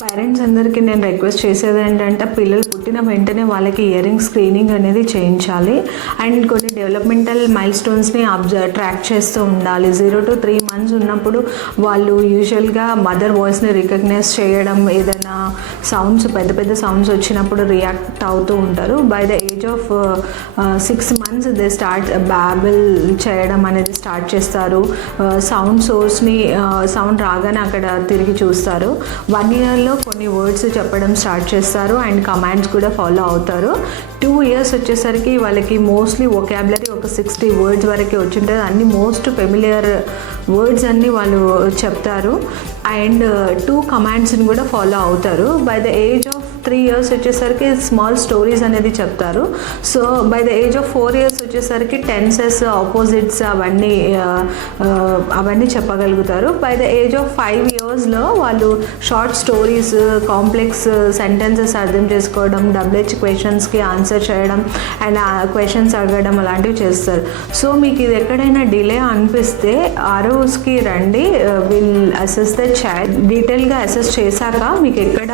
Parents అందరికీ నేను request చేసేది ఏంటంటే పిల్లలు పుట్టిన వెంటనే వాళ్ళకి ఇయరింగ్ స్క్రీనింగ్ అనేది చేయించాలి అండ్ కొన్ని డెవలప్మెంటల్ మైల్ స్టోన్స్ని ట్రాక్ చేస్తూ ఉండాలి. 0 to 3 months ఉన్నప్పుడు వాళ్ళు యూజువల్గా మదర్ వాయిస్ని రికగ్నైజ్ చేయడం, ఏదైనా సౌండ్స్ పెద్ద పెద్ద సౌండ్స్ వచ్చినప్పుడు రియాక్ట్ అవుతూ ఉంటారు. By the age of 6 months they start Babel చేయడం అనేది స్టార్ట్ చేస్తారు. సౌండ్ సోర్స్ని సౌండ్ రాగానే అక్కడ తిరిగి చూస్తారు. 1 yearలో కొన్ని వర్డ్స్ చెప్పడం స్టార్ట్ చేస్తారు అండ్ కమాండ్స్ కూడా ఫాలో అవుతారు. 2 years వచ్చేసరికి వాళ్ళకి మోస్ట్లీ వొకాబులరీ ఒక 60 words వరకు వచ్చింటుంది. అన్ని మోస్ట్ ఫెమిలియర్ వర్డ్స్ అన్నీ వాళ్ళు చెప్తారు అండ్ 2 కమాండ్స్ని కూడా ఫాలో అవుతారు. By the age of 3 years వచ్చేసరికి స్మాల్ స్టోరీస్ అనేది చెప్తారు. So by the age of 4 years వచ్చేసరికి టెన్సెస్, ఆపోజిట్స్ అవన్నీ చెప్పగలుగుతారు. బై ద ఏజ్ ఆఫ్ 5 yearsలో వాళ్ళు షార్ట్ స్టోరీస్, కాంప్లెక్స్ సెంటెన్సెస్ అర్థం చేసుకోవడం, WH క్వశ్చన్స్కి ఆన్సర్ చేయడం అండ్ క్వశ్చన్స్ అడగడం అలాంటివి చేస్తారు. సో మీకు ఇది ఎక్కడైనా డిలే అనిపిస్తే ఆర్ఓస్కి రండి. Will assess the child. డీటెయిల్గా అసెస్ చేశాక మీకు ఎక్కడ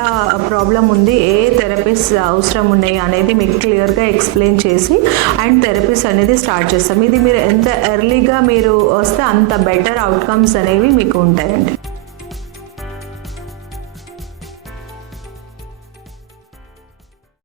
ప్రాబ్లం ఉంది, ఏ థెరపీస్ అవసరం ఉన్నాయి అనేది మీకు క్లియర్గా ఎక్స్ప్లెయిన్ చేసి అండ్ థెరపీస్ అనేది స్టార్ట్ చేస్తాం. ఇది మీరు ఎంత ఎర్లీగా మీరు వస్తే అంత బెటర్ అవుట్కమ్స్ అనేవి మీకు ఉంటాయండి.